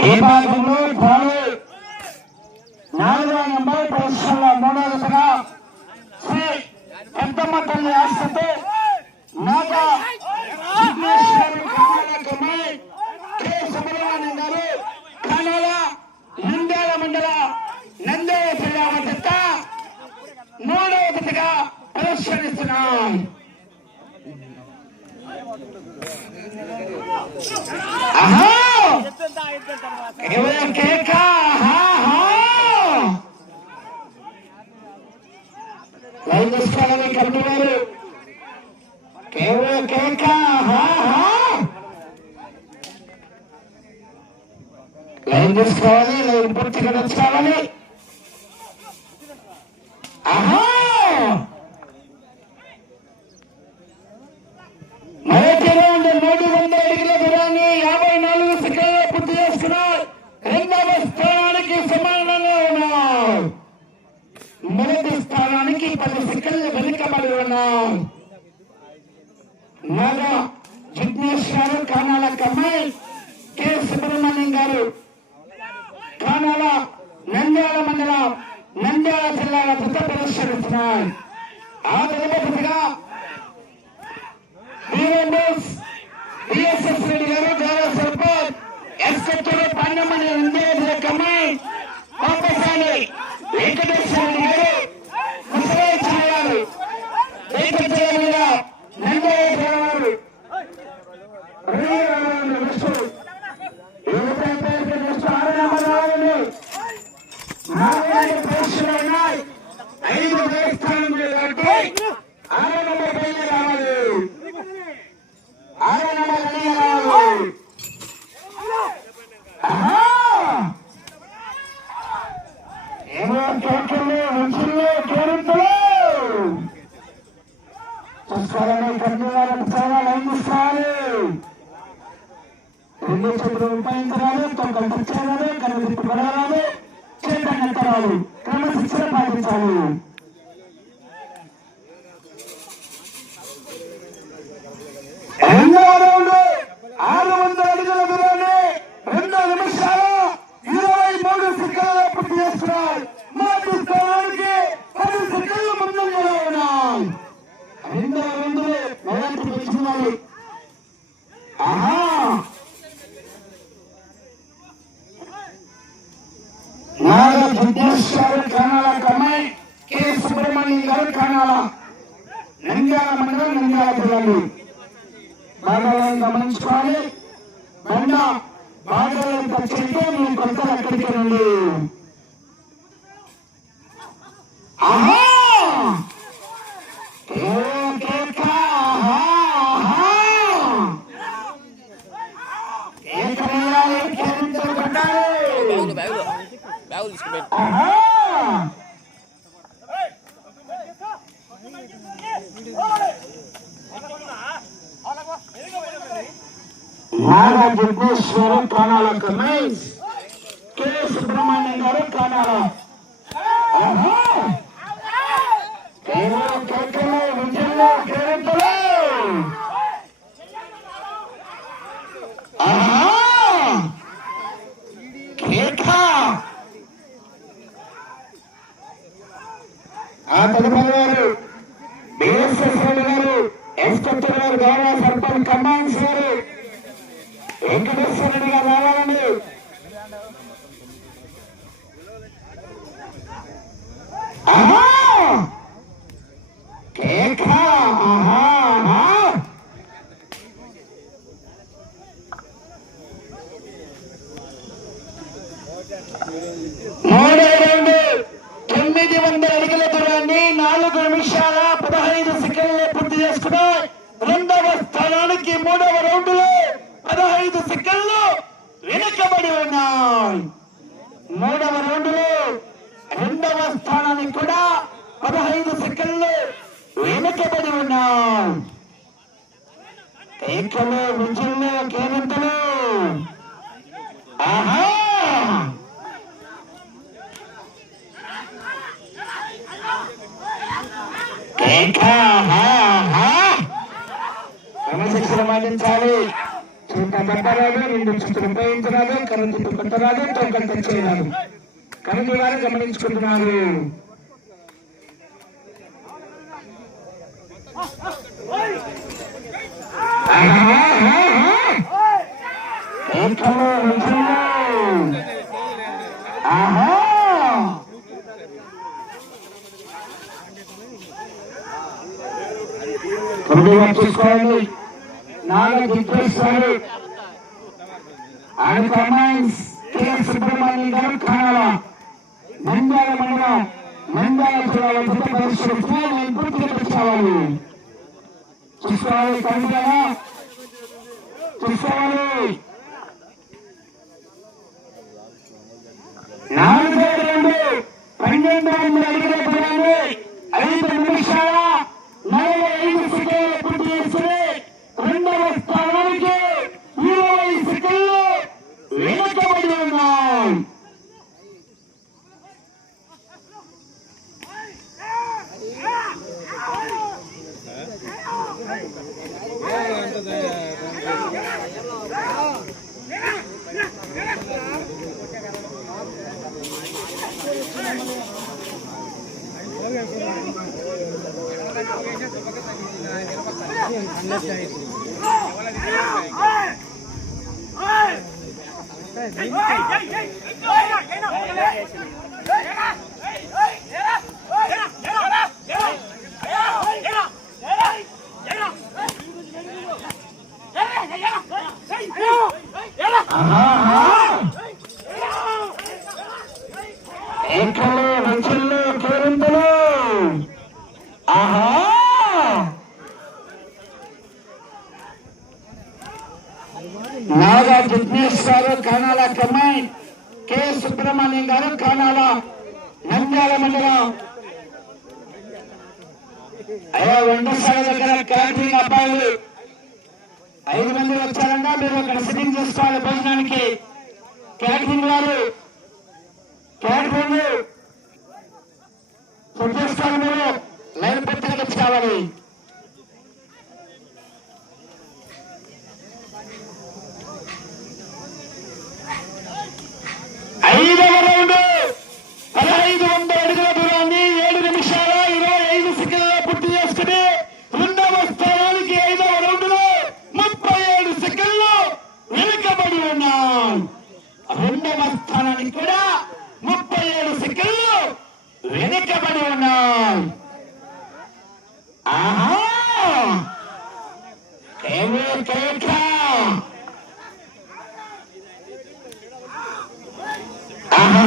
ఈ భాగంలో ఢాలే నాలుగవ నంబర్ పొజిషన్లో మూడో దశగా శ్రీ పెద్దమ్మ తల్లి ఆశతో నాగా విఘ్నేశ్వరి కె సుబ్రహ్మణ్యం గారు కనాల నంద్యాల మండల నంద్యాల జిల్లా వద్ద మూడవ దశగా ప్రదర్శనిస్తున్నాం ఆహా కేవలం కేక లైన్ కమిటీ వారు కేవలం కేక ఆహా, ఆహా. లైన్ తీసుకోవాలి లైన్ పూర్తిగా తెచ్చుకోవాలి ఆహా మొదటి రౌండ్ మూడు వందల అడుగుల దూరాన్ని యాభై నాలుగు సెకండ్లో పూర్తి చేసుకున్నారు రెండవ స్థానానికి సమానంగా ఉన్నారు మొదటి స్థానానికి పది సెకండ్లు వెనుకబడి ఉన్నాం జిగ్నేష్ గారు కానాల కమ్మాయి కె. సుబ్రహ్మణ్యం గారు. కానాల నంద్యాల మండలం నంద్యాల జిల్లాల పెద్ద ప్రదర్శనిస్తున్నారు ఆ తదుపతిగా బిఎస్ఎస్ రెడ్డి గారు గౌరవ సర్పంచ్ ఎస్కత్తూరు పన్నెండు మంది ఇండియా కమ్మాయి పాపసాని వెంకటేశ్వర రెడ్డి గారు ముసరాయి గారు వెంకటేశ్వర మీద నందయ్య గారు ఐదు స్థానం కాబట్టి ఆరో నెంబర్ పైన రావాలి ఆరో పైన రావాలి ఏమో చూసుకోవాలని చాలా అందిస్తారు రెండు చేతులు ఉపయోగించరాదు తొక్కలు తెచ్చేరాదు కన్ను తిప్పి పడరాదు క్రమశిక్షణ పాటించాలి రెండవ రౌండ్ ఆరు వందల అడుగుల దూరాన్ని రెండు నిమిషాలు ఇరవై మూడు సెకండ్ల పూర్తి చేస్తున్నాయి మొదటి స్థానానికి పది సెకండ్లు ముందంగా ఉన్నాయి రెండవ రౌండ్ మొదటి తెచ్చుకున్నారు ఆహా నాగ సిద్ధేశ్వర కనాల కమ్మాయి కె సుబ్రహ్మణ్యం గారు నంద్యాల మండలం నంద్యాల జిల్లాలు బాగాలను గమనించుకోవాలి బండ మీ కొలతలు ఎక్కడికి రండి ఆహా! ఏ కేక! ఆహా! ఆహా! కేక వేయాలి, కేరింతలు కొట్టాలి. బ్యాగులు బ్యాగులు బ్యాగులు తీసుకుపోయి ఆహా! నారా జిగ్నేశ్వర కానాల కమేష్ కె సుబ్రహ్మణ్యం గారు కానాల ఆ తదుపరి గారు బిఎస్ఎస్ గారు ఎస్ గారు గౌరవ వెంకటేశ్వర రెడ్డి గారు రావాలండి ఆహా! కేక! తొమ్మిది వందల అడుగుల దూరాన్ని నాలుగు నిమిషాల పదహైదు సెకండ్లు పూర్తి చేసుకున్నాయి రెండవ స్థానానికి మూడవ రౌండ్లో పదహైదు సెకండ్లు వెనుకబడి ఉన్నాయి. మూడవ రౌండ్లో రెండవ స్థానానికి కూడా పదహైదు సెకండ్లు వెనుకబడి ఉన్నాయి. కేకలు విజులు కేరింతలు ఆహా! క్రమశిక్షణ పాటించాలి. చుట్ట పట్టరాదు రెండు చుట్టూ ఉపయోగించరాదు కరెంటు కట్టరాదు టోకన్ టచ్ చేయరాదు కరెంటు వారు గమనించుకుంటున్నారు. ఎక్కడో రుచులు. ఆహా! త్వరగా చూసుకోండి నాలుగు దిగ్గేశ్వరుడు ఆయన కమాండ్స్ కె. సుబ్రహ్మణ్యం గారు కానాల నంద్యాల మండలం నంద్యాల జిల్లాలో పరిశ్రమ పూర్తిగా తెచ్చుకోవాలి చూసుకోవాలి కవితగా. చూసుకోవాలి. నాలుగు రెండు పన్నెండు వందల ఐదు Hey, hey, hey, hey! Jignesh Kanala command K. Subrahmanyam గారు కానాల నంద్యాల మండలం. అయ్యా వండసాల దగ్గర క్యాటరింగ్ అబ్బాయిలు. ఐదు మంది వచ్చారంగా మీరు అక్కడ సిట్టింగ్ చేసుకోవాలి భోజనానికి. క్యాటరింగ్ వారు. క్యాటరింగ్. చెప్పేస్తారు మీరు. లైన్ పత్రిక కావాలి వెనుకబడి ఉన్నాం ఆహా! ఏమీ కేక. ఆహా!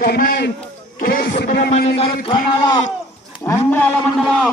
Command K. సుబ్రహ్మణ్యం గారి కానాల నంద్యాల మండలం.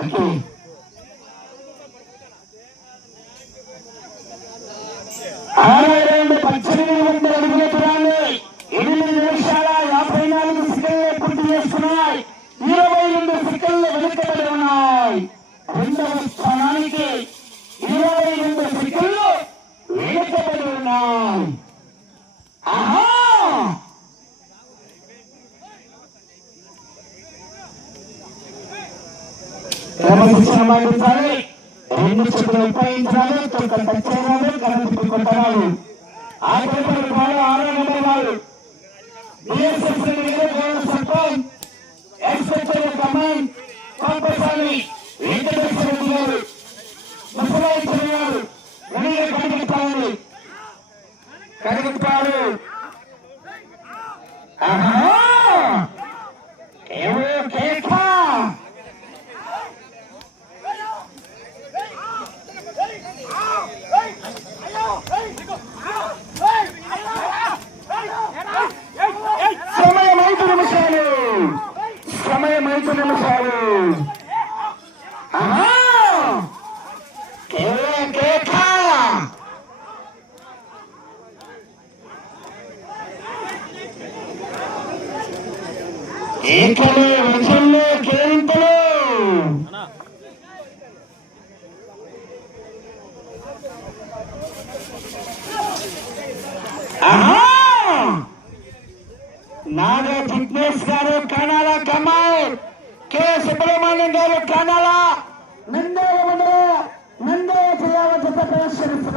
tá bom. క్రమశిక్షణ పాటించాలి రెండు చేతులు ఉపయోగించాలి తొక్క తెచ్చేయాలి కరెంటు కొట్టాలి ఆ పేపర్ వాళ్ళు ఆరో నెంబర్ వాళ్ళు బిఎస్ఎస్ సర్పంచ్ ఎక్స్పెక్టర్ కమాండ్ పంపసాలి వెంకటేశ్వర రెడ్డి గారు ముసలాయి గారు వెనక కడిగిపారు కడిగిపారు ఆహా.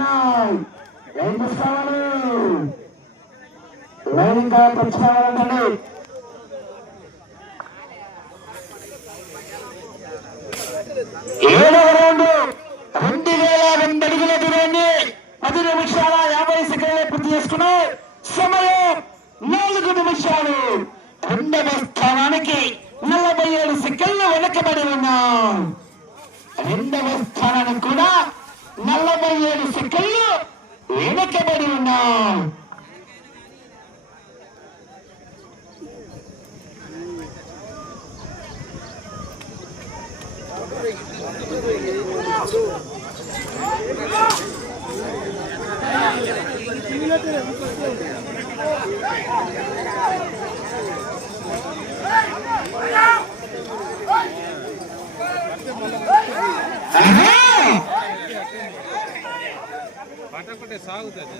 ప్రదర్శనిస్తున్నాయి ఏం చేస్తామని లైన్గా తెచ్చుకోవాలంటే ఏడవ రౌండ్ రెండు వేల రెండు అడుగుల దూరాన్ని పది నిమిషాల యాభై సెకండ్లు పూర్తి చేసుకున్నాయి. సమయం నాలుగు నిమిషాలు రెండవ స్థానానికి నలభై ఏడు సెకండ్లు వెనకబడి ఉన్నాం రెండవ స్థానానికి కూడా నలభై ఏడు సెకండ్లు వెనకబడి ఉన్నాం ఆహా! పట్టకుంటే సాగుతుంది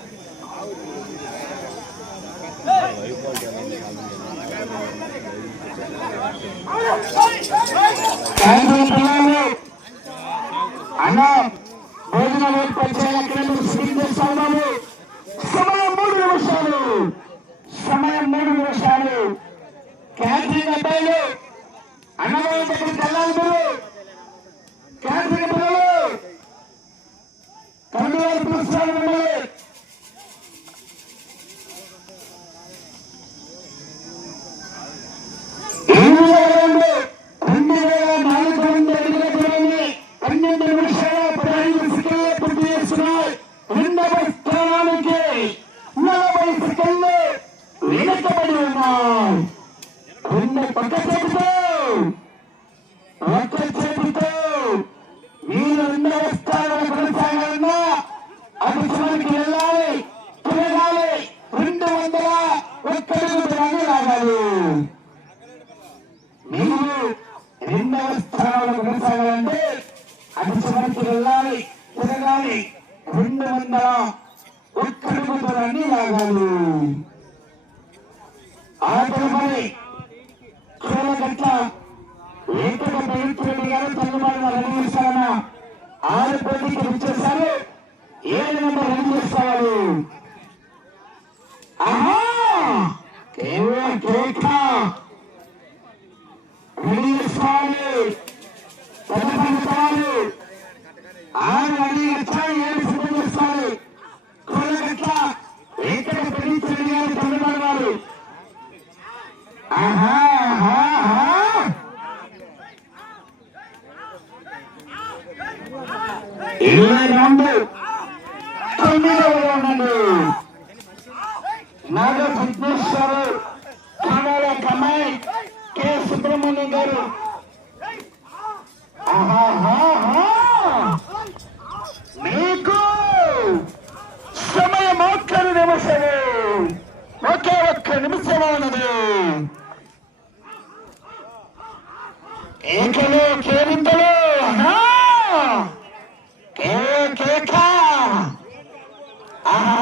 అన్న భోజనం ఏర్పాటు చేయాలి సిద్ధం ఉన్నాము సమయం మూడు నిమిషాలు సమయం మూడు నిమిషాలు క్యాటరింగ్ అబ్బాయిలు అన్నదానం దగ్గరికి వెళ్ళాలి మీరు క్యాటరింగ్ పిల్లలు కన్ను వారు పిలుస్తారు మిమ్మల్ని రెండు వేల రెండు రెండు వేల నాలుగు వందల అడుగుల దూరాన్ని పన్నెండు నిమిషాల పదహైదు సెకండ్లు పూర్తి రెండవ స్థానానికి నలభై సెకండ్లు వెనుకబడి ఉన్నాయి రెండు పక్క చేతితో ఒక్క చేతితో మీరు రెండవ స్థానంలో కొనసాగాలన్నా అటు చివరికి వెళ్ళాలి తిరగాలి. రెండు వందల ఒక్క అడుగులు రాగాలి మీరు రెండవ స్థానంలో కొనసాగాలంటే అటు చివరికి వెళ్ళాలి తిరగాలి. రెండు వందల ఒక్కడుగు దూరాన్ని లాగాలి. ఆ తదుపరి కూరగట్ల ఏకట పవిత్రుడి గారు తల్లిబాటు రెడీ చేశారన్న ఆరు పోటీకి వచ్చేసారు ఏడు నెంబర్ రెడీ చేసుకోవాలి ఆహా! కేవలం కేక. రెడీ చేసుకోవాలి తదుపరి సవాలు ఆరు రెడీ వచ్చాయి ఏడు సిద్ధం చేసుకోవాలి కూరగట్ల ఏకట పవిత్రుడి గారు తల్లిబాటు వారు ఆహా ఆహా ఆహా ఇరవై రెండు తొమ్మిదవ రౌండ్ నాగ విఘ్నేశ్వరు కానాల కమాయి కె సుబ్రహ్మణ్యం గారు ఆహాహాహా. మీకు సమయం ఒక్క నిమిషము ఒకే ఒక్క నిమిషం ఉన్నది ఏకలు కేరింతలు ఆహా. కే కేక ఆహా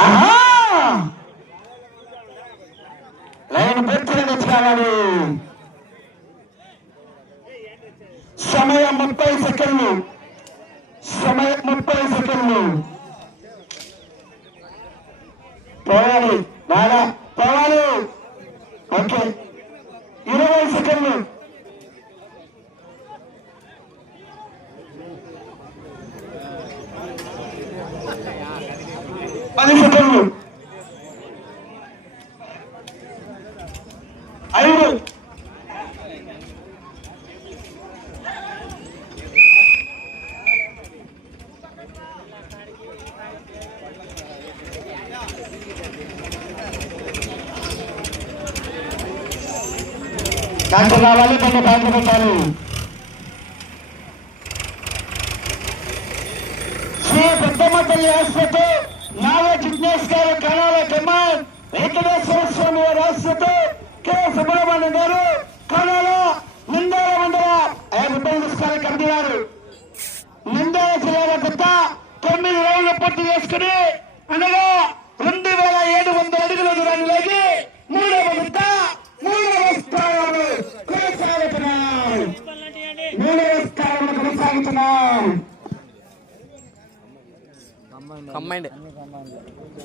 ఆహా లైన్ పూర్తిగా కింద బ్యాంకు పెట్టాలి. శ్రీ పెద్దమ్మ తల్లి హాస్పిటల్ నాగ జిజ్ఞేష్ గారు కళాల కమాన్ వెంకటేశ్వర స్వామి వారి హాస్పిటల్ కె. సుబ్రహ్మణ్యం గారు కళాల నిందాల మండల ఉద్యోగస్తులు కమిటీవారు నిందాల జిల్లాల కొత్త తొమ్మిది రోజులు పూర్తి చేసుకుని అనగా రెండు వేల ఏడు వందల అడుగుల దూరాన్ని లాగి మూడవ విత్త మూడవ స్థానం. కాంగ్రెస్ కాలంలో కొనసాగుతున్నాం